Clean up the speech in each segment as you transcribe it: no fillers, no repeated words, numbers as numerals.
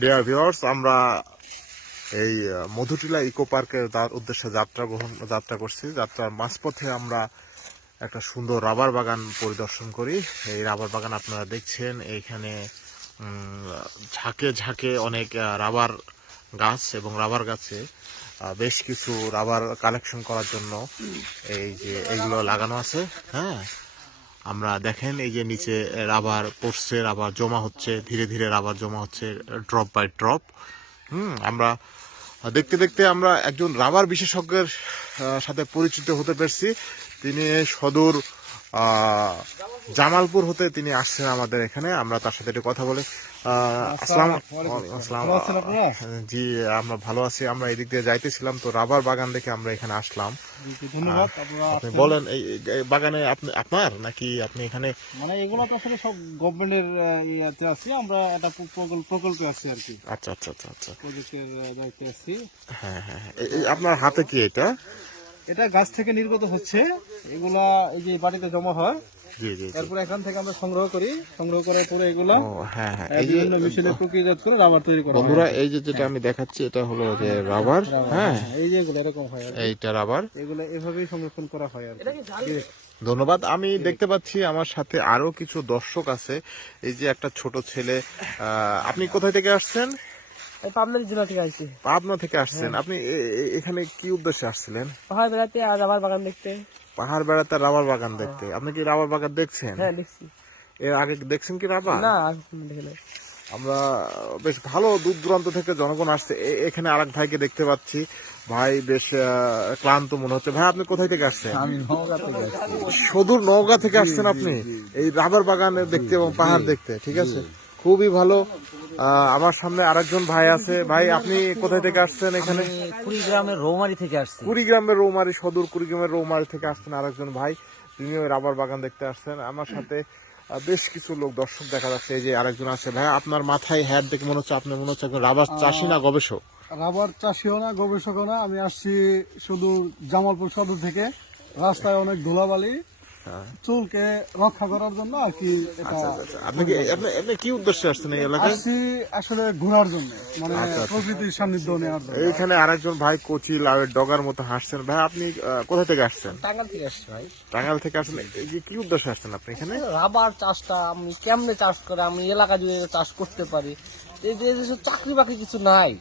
Dear viewers, আমরা এই Madhutila eco পার্কে তার উদ্দেশ্যে যাত্রা করছি। যাত্রার মাঝপথে আমরা একটা সুন্দর রাবার বাগান পরিদর্শন করি। এই রাবার বাগান আপনারা দেখছেন, এইখানে ঝাঁকে ঝাঁকে অনেক রাবার গাছ এবং রাবার গাছে বেশ কিছু রাবার কালেকশন করার জন্য এই যে এইগুলো লাগানো আছে। হ্যাঁ, আমরা দেখেন এই যে নিচে রাবার পড়ছে, রাবার জমা হচ্ছে, ধীরে ধীরে রাবার জমা হচ্ছে ড্রপ বাই ড্রপ। আমরা দেখতে দেখতে আমরা একজন রাবার বিশেষজ্ঞের সাথে পরিচিত হতে পেরেছি। তিনি সদর জামালপুর হতে তিনি আসছেন আমাদের এখানে। আমরা তার সাথে একটু কথা বলি। আসসালাম। জি, আমরা ভালো আছি। আমরা এদিক দিয়ে যাইতেছিলাম, তো রাবার বাগান দেখে আমরা এখানে আসলাম। ধন্যবাদ। আপনি বলেন, এই বাগানে আপনার নাকি আপনি এখানে? মানে এগুলো তো আসলে সব গভর্নমেন্টের ইয়াতে আছে, আমরা একটা প্রকল্পে আছি আর কি। আচ্ছা আচ্ছা আচ্ছা আচ্ছা, প্রজেক্টের দায়িত্বে আছি। হ্যাঁ হ্যাঁ হ্যাঁ। আপনার হাতে কি এটা? এটা গাছ থেকে নির্গত হচ্ছে, এগুলা এই যে বাড়িতে জমা হয়। জি জি। তারপরে এখান থেকে আমরা সংগ্রহ করার পরে এগুলা হ্যাঁ হ্যাঁ, বিভিন্ন মেশিনে প্রক্রিয়াজাত করে রাবার তৈরি করা হয়। বন্ধুরা, এই যে যেটা আমি দেখাচ্ছি এটা হলো যে রাবার। হ্যাঁ, এই যে এগুলো এরকম হয় আর কি। এইটা রাবার, এগুলো এভাবেই সংরক্ষণ করা হয় আর কি। ধন্যবাদ। আমি দেখতে পাচ্ছি আমার সাথে আরো কিছু দর্শক আছে। এই যে একটা ছোট ছেলে। আপনি কোথায় থেকে আসছেন? পাবনা জেলা থেকে আসছি। পাবনা থেকে আসছেন। আপনি এখানে কি উদ্দেশ্যে আসছিলেন? পাহাড় বেড়াতে আর রাবার বাগান দেখতে। পাহাড় বেড়াতে, রাবার বাগান দেখতে। আপনি কি রাবার বাগান দেখছেন? হ্যাঁ, দেখছি। এর আগে দেখছেন কি রাবার? না, আর কখনো দেখি নাই। আমরা বেশ ভালো দূর দূরান্ত থেকে জনগণ আসছে। এখানে আরেক ভাইকে দেখতে পাচ্ছি। ভাই বেশ ক্লান্ত মনে হচ্ছে। ভাই, আপনি কোথায় থেকে আসছেন? আমি নওগাঁ থেকে আসছি। সুদূর নওগাঁ থেকে আসছেন আপনি এই রাবার বাগান দেখতে এবং পাহাড় দেখতে। ঠিক আছে, খুবই ভালো। আমার সামনে আরেকজন ভাই আছে। ভাই, আপনি কোথায় থেকে আসছেন? এখানে কুড়িগ্রামের রৌমারি থেকে আসছি। কুড়িগ্রামের রৌমারি, সদর কুড়িগ্রামের রৌমারি থেকে আসছেন আরেকজন ভাই। তিনিও রাবার বাগান দেখতে আসছেন। আমার সাথে বেশ কিছু লোক দর্শক দেখা যাচ্ছে। এই যে আরেকজন আছে। ভাই, আপনার মাথায় হ্যাট দেখে মনে হচ্ছে আপনি একজন রাবার চাষী না গবেষক? রাবার চাষিও না, গবেষকও না। আমি আসছি শুধু জামালপুর সদর থেকে। রাস্তায় অনেক ধুলাবালি, চুলকে রক্ষা করার জন্য আর কি। আপনি কি উদ্দেশ্যে আসছেন এই এলাকায়? আসছি আসলে ঘোরার জন্য, মানে প্রকৃতির সান্নিধ্য নেওয়ার জন্য। এইখানে আরেকজন ভাই কচি লাউয়ের ডগার মতো হাসছেন। ভাই, আপনি কোথা থেকে আসছেন? টাঙ্গাইল থেকে আসছি ভাই। টাঙ্গাইল থেকে আসছেন। এই যে কি উদ্দেশ্যে আসছেন আপনি এখানে? রাবার চাষটা আমি কেমনে চাষ করে আমি এলাকা জুড়ে চাষ করতে পারি, এই যে যেসব চাকরি বাকরি কিছু নাই,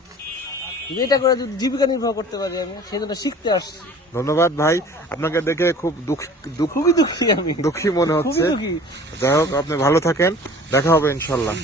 এটা করে যদি জীবিকা নির্বাহ করতে পারি আমি, সেই জন্য শিখতে আসছি। ধন্যবাদ ভাই, আপনাকে দেখে খুব খুবই দুঃখী আমি, দুঃখী মনে হচ্ছে। খুবই দুঃখী। যাই হোক, আপনি ভালো থাকেন, দেখা হবে ইনশাল্লাহ।